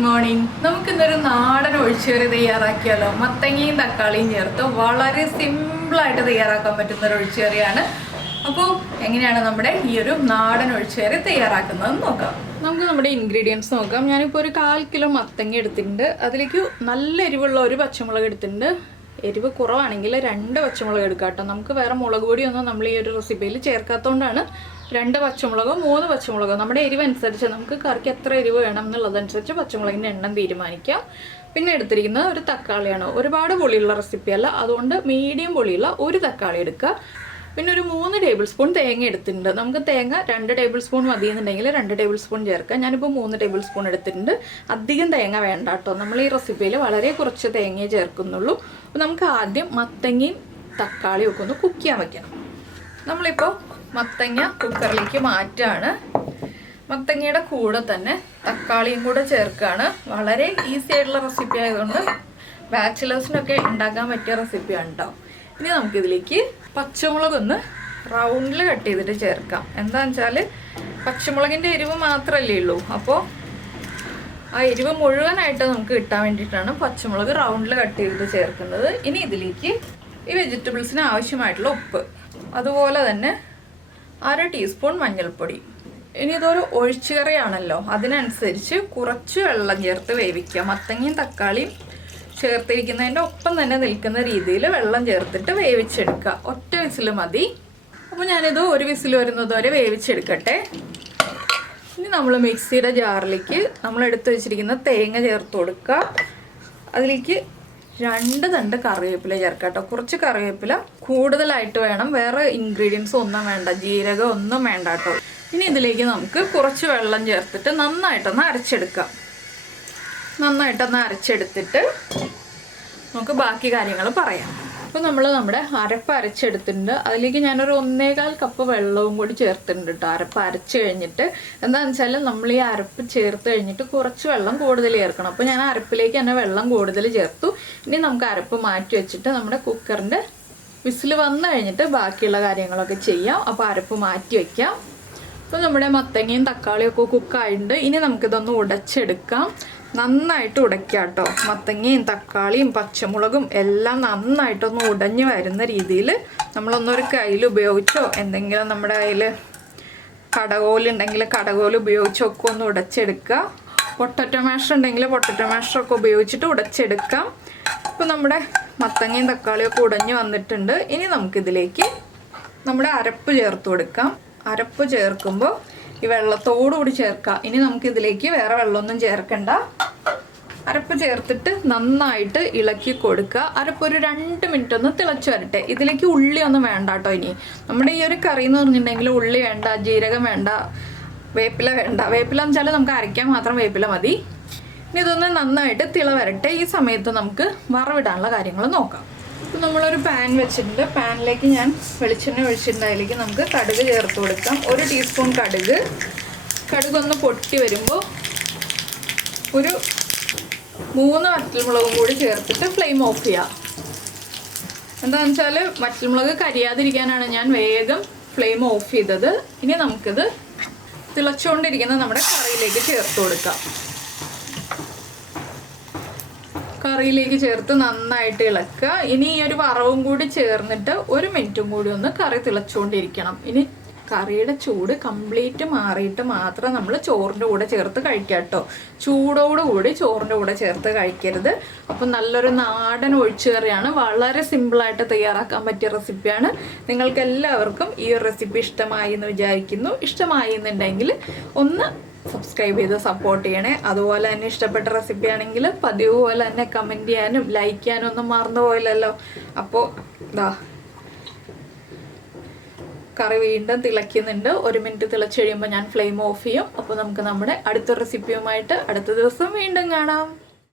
Good morning. നമുക്കിന്നൊരു നാടൻ ഒഴിച്ചുകറി തയ്യാറാക്കിയാലോ? മത്തങ്ങയും തക്കാളിയും ചേർത്ത് വളരെ സിമ്പിളായിട്ട് തയ്യാറാക്കാൻ പറ്റുന്ന ഒരു ഒഴിച്ചുകറിയാണ്. അപ്പോൾ എങ്ങനെയാണ് നമ്മുടെ ഈ ഒരു നാടൻ ഒഴിച്ചുകറി തയ്യാറാക്കുന്നതെന്ന് നോക്കാം. നമുക്ക് നമ്മുടെ ഇൻഗ്രീഡിയൻസ് നോക്കാം. ഞാനിപ്പോൾ ഒരു 1/4 കിലോ മത്തങ്ങ എടുത്തിട്ടുണ്ട്. അതിലേക്ക് നല്ല എരിവുള്ള ഒരു പച്ചമുളക് എടുത്തിട്ടുണ്ട്. എരിവ് കുറവാണെങ്കിൽ 2 പച്ചമുളക് എടുക്കാം കേട്ടോ. നമുക്ക് വേറെ മുളക് പൊടിയൊന്നും നമ്മൾ ഈ ഒരു റെസിപ്പിയിൽ ചേർക്കാത്തതുകൊണ്ടാണ് 2 പച്ചമുളകോ 3 പച്ചമുളകോ നമ്മുടെ എരിവ് അനുസരിച്ച് നമുക്ക് കറിക്ക് എത്ര എരിവ് വേണം എന്നുള്ളതനുസരിച്ച് പച്ചമുളകിൻ്റെ എണ്ണം തീരുമാനിക്കാം. പിന്നെ എടുത്തിരിക്കുന്നത് ഒരു തക്കാളിയാണ്. ഒരുപാട് പുളിയുള്ള റെസിപ്പിയല്ല, അതുകൊണ്ട് മീഡിയം പുളിയുള്ള ഒരു തക്കാളി എടുക്കുക. പിന്നെ ഒരു 3 ടേബിൾ സ്പൂൺ തേങ്ങ എടുത്തിട്ടുണ്ട്. നമുക്ക് തേങ്ങ 2 ടേബിൾ സ്പൂൺ മതിയെന്നുണ്ടെങ്കിൽ 2 ടേബിൾ സ്പൂൺ ചേർക്കാം. ഞാനിപ്പോൾ 3 ടേബിൾ സ്പൂൺ എടുത്തിട്ടുണ്ട്. അധികം തേങ്ങ വേണ്ട കേട്ടോ. നമ്മൾ ഈ റെസിപ്പിയിൽ വളരെ കുറച്ച് തേങ്ങയെ ചേർക്കുന്നുള്ളൂ. അപ്പോൾ നമുക്ക് ആദ്യം മത്തങ്ങയും തക്കാളിയും ഒക്കെ ഒന്ന് കുക്ക് ചെയ്യാൻ വയ്ക്കണം. നമ്മളിപ്പോൾ മത്തങ്ങ കുക്കറിലേക്ക് മാറ്റുകയാണ്. മത്തങ്ങയുടെ കൂടെ തന്നെ തക്കാളിയും കൂടെ ചേർക്കുകയാണ്. വളരെ ഈസി ആയിട്ടുള്ള റെസിപ്പി ആയതുകൊണ്ട് ബാച്ചിലേഴ്സിനൊക്കെ ഉണ്ടാക്കാൻ പറ്റിയ റെസിപ്പിയാണ് കേട്ടോ. ഇനി നമുക്കിതിലേക്ക് പച്ചമുളകൊന്ന് റൗണ്ടിൽ കട്ട് ചെയ്തിട്ട് ചേർക്കാം. എന്താണെന്ന് വെച്ചാൽ പച്ചമുളകിൻ്റെ എരിവ് മാത്രമല്ലേ ഉള്ളൂ. അപ്പോൾ ആ എരിവ് മുഴുവനായിട്ട് നമുക്ക് കിട്ടാൻ വേണ്ടിയിട്ടാണ് പച്ചമുളക് റൗണ്ടിൽ കട്ട് ചെയ്തിട്ട് ചേർക്കുന്നത്. ഇനി ഇതിലേക്ക് ഈ വെജിറ്റബിൾസിന് ആവശ്യമായിട്ടുള്ള ഉപ്പ്, അതുപോലെ തന്നെ 1/2 ടീസ്പൂൺ മഞ്ഞൾപ്പൊടി. ഇനി ഇതൊരു ഒഴിച്ചുകറിയാണല്ലോ, അതിനനുസരിച്ച് കുറച്ച് വെള്ളം ചേർത്ത് വേവിക്കുക. മത്തങ്ങയും തക്കാളിയും ചേർത്തിരിക്കുന്നതിൻ്റെ ഒപ്പം തന്നെ നിൽക്കുന്ന രീതിയിൽ വെള്ളം ചേർത്തിട്ട് വേവിച്ചെടുക്കുക. ഒറ്റ വിസിൽ മതി. അപ്പോൾ ഞാനിത് ഒരു വിസിൽ വരുന്നത് വരെ വേവിച്ചെടുക്കട്ടെ. ഇനി നമ്മൾ മിക്സിയുടെ ജാറിലേക്ക് നമ്മൾ എടുത്ത് വെച്ചിരിക്കുന്ന തേങ്ങ ചേർത്ത് കൊടുക്കുക. അതിലേക്ക് 2 തണ്ട് കറിവേപ്പില ചേർക്കുക കേട്ടോ. കുറച്ച് കറിവേപ്പില കൂടുതലായിട്ട് വേണം. വേറെ ഇൻഗ്രീഡിയൻസ് ഒന്നും വേണ്ട, ജീരകം ഒന്നും വേണ്ട കേട്ടോ. ഇനി ഇതിലേക്ക് നമുക്ക് കുറച്ച് വെള്ളം ചേർത്തിട്ട് നന്നായിട്ടൊന്ന് അരച്ചെടുക്കാം. നന്നായിട്ടൊന്ന് അരച്ചെടുത്തിട്ട് നമുക്ക് ബാക്കി കാര്യങ്ങൾ പറയാം. അപ്പോൾ നമ്മൾ നമ്മുടെ അരപ്പ് അരച്ചെടുത്തിട്ടുണ്ട്. അതിലേക്ക് ഞാനൊരു 1.25 കപ്പ് വെള്ളവും കൂടി ചേർത്തിട്ടുണ്ട് കേട്ടോ. അരപ്പ് അരച്ച് കഴിഞ്ഞിട്ട് എന്താണെന്ന് വെച്ചാൽ നമ്മൾ ഈ അരപ്പ് ചേർത്ത് കഴിഞ്ഞിട്ട് കുറച്ച് വെള്ളം കൂടുതൽ ചേർക്കണം. അപ്പോൾ ഞാൻ അരപ്പിലേക്ക് തന്നെ വെള്ളം കൂടുതൽ ചേർത്തു. ഇനി നമുക്ക് അരപ്പ് മാറ്റി വെച്ചിട്ട് നമ്മുടെ കുക്കറിൻ്റെ വിസിൽ വന്നു കഴിഞ്ഞിട്ട് ബാക്കിയുള്ള കാര്യങ്ങളൊക്കെ ചെയ്യാം. അപ്പോൾ അരപ്പ് മാറ്റി വയ്ക്കാം. അപ്പോൾ നമ്മുടെ മത്തങ്ങയും തക്കാളിയും ഒക്കെ കുക്കായിട്ടുണ്ട്. ഇനി നമുക്കിതൊന്ന് ഉടച്ചെടുക്കാം. നന്നായിട്ട് ഉടയ്ക്കുക കേട്ടോ. മത്തങ്ങയും തക്കാളിയും പച്ചമുളകും എല്ലാം നന്നായിട്ടൊന്ന് ഉടഞ്ഞു വരുന്ന രീതിയിൽ നമ്മളൊന്നൊരു കയ്യിൽ ഉപയോഗിച്ചോ, എന്തെങ്കിലും നമ്മുടെ കയ്യിൽ കടകോലുണ്ടെങ്കിൽ കടകോല് ഉപയോഗിച്ചോ ഒക്കെ ഒന്ന് ഉടച്ചെടുക്കുക. പൊട്ടറ്റോ മാഷർ ഉണ്ടെങ്കിൽ പൊട്ടറ്റോ മാഷറൊക്കെ ഉപയോഗിച്ചിട്ട് ഉടച്ചെടുക്കാം. ഇപ്പോൾ നമ്മുടെ മത്തങ്ങയും തക്കാളിയൊക്കെ ഉടഞ്ഞു വന്നിട്ടുണ്ട്. ഇനി നമുക്കിതിലേക്ക് നമ്മുടെ അരപ്പ് ചേർത്ത് കൊടുക്കാം. അരപ്പ് ചേർക്കുമ്പോൾ ഈ വെള്ളത്തോടുകൂടി ചേർക്കുക. ഇനി നമുക്കിതിലേക്ക് വേറെ വെള്ളമൊന്നും ചേർക്കണ്ട. അരപ്പ് ചേർത്തിട്ട് നന്നായിട്ട് ഇളക്കി കൊടുക്കുക. അരപ്പ് ഒരു 2 മിനിറ്റ് ഒന്ന് തിളച്ച് വരട്ടെ. ഇതിലേക്ക് ഉള്ളി ഒന്നും വേണ്ട കേട്ടോ. ഇനി നമ്മുടെ ഈ ഒരു കറി എന്ന് പറഞ്ഞിട്ടുണ്ടെങ്കിൽ ഉള്ളി വേണ്ട, ജീരകം വേണ്ട, വേപ്പില വേണ്ട. വേപ്പില എന്ന് വെച്ചാൽ നമുക്ക് അരയ്ക്കാൻ മാത്രം വേപ്പില മതി. ഇനി ഇതൊന്ന് നന്നായിട്ട് തിള വരട്ടെ. ഈ സമയത്ത് നമുക്ക് വറവിടാനുള്ള കാര്യങ്ങൾ നോക്കാം. ഇപ്പോൾ നമ്മളൊരു പാൻ വെച്ചിട്ടുണ്ട്. പാനിലേക്ക് ഞാൻ വെളിച്ചെണ്ണ ഒഴിച്ചിട്ടുണ്ട്. അതിലേക്ക് നമുക്ക് കടുക് ചേർത്ത് കൊടുക്കാം. 1 ടീസ്പൂൺ കടുക്. കടുകൊന്ന് പൊട്ടി വരുമ്പോൾ ഒരു 3 വറ്റൽമുളകും കൂടി ചേർത്തിട്ട് ഫ്ലെയിം ഓഫ് ചെയ്യുക. എന്താണെന്ന് വെച്ചാൽ വറ്റൽമുളക് കരിയാതിരിക്കാനാണ് ഞാൻ വേഗം ഫ്ലെയിം ഓഫ് ചെയ്തത്. ഇനി നമുക്കിത് തിളച്ചുകൊണ്ടിരിക്കുന്ന നമ്മുടെ കറിയിലേക്ക് ചേർത്ത് കൊടുക്കാം. കറിയിലേക്ക് ചേർത്ത് നന്നായിട്ട് ഇളക്കുക. ഇനി ഈ ഒരു വറവും കൂടി ചേർന്നിട്ട് 1 മിനിറ്റും കൂടി ഒന്ന് കറി തിളച്ചുകൊണ്ടിരിക്കണം. ഇനി കറിയുടെ ചൂട് കംപ്ലീറ്റ് മാറിയിട്ട് മാത്രം നമ്മൾ ചോറിൻ്റെ കൂടെ ചേർത്ത് കഴിക്കുക കേട്ടോ. ചൂടോടുകൂടി ചോറിൻ്റെ കൂടെ ചേർത്ത് കഴിക്കരുത്. അപ്പം നല്ലൊരു നാടൻ ഒഴിച്ചുകറിയാണ്. വളരെ സിമ്പിളായിട്ട് തയ്യാറാക്കാൻ പറ്റിയ റെസിപ്പിയാണ്. നിങ്ങൾക്ക് എല്ലാവർക്കും ഈ ഒരു റെസിപ്പി ഇഷ്ടമായി എന്ന് വിചാരിക്കുന്നു. ഇഷ്ടമായി എന്നുണ്ടെങ്കിൽ ഒന്ന് സബ്സ്ക്രൈബ് ചെയ്ത് സപ്പോർട്ട് ചെയ്യണേ. അതുപോലെ തന്നെ ഇഷ്ടപ്പെട്ട റെസിപ്പി ആണെങ്കിൽ പതിവ് പോലെ തന്നെ കമൻറ്റ് ചെയ്യാനും ലൈക്ക് ചെയ്യാനും ഒന്നും മറന്നു പോയില്ലല്ലോ. അപ്പോൾ കറി വീണ്ടും തിളയ്ക്കുന്നുണ്ട്. 1 മിനിറ്റ് തിളച്ച് കഴിയുമ്പോൾ ഞാൻ ഫ്ലെയിം ഓഫ് ചെയ്യും. അപ്പോൾ നമുക്ക് നമ്മുടെ അടുത്ത റെസിപ്പിയുമായിട്ട് അടുത്ത ദിവസം വീണ്ടും കാണാം.